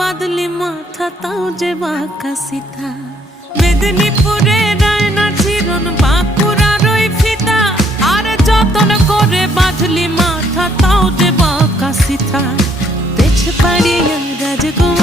বাদলি মাথা তাও যে বাঁকা সিথা। মেদিনীপুরে রায়না চিরন বাঁকুড়ার ওই ফিতা, আর যতন করে বাঁধলি মাথা তাও যে বাঁকা সিথা। পেছ পাড়িয়া রাজকুমার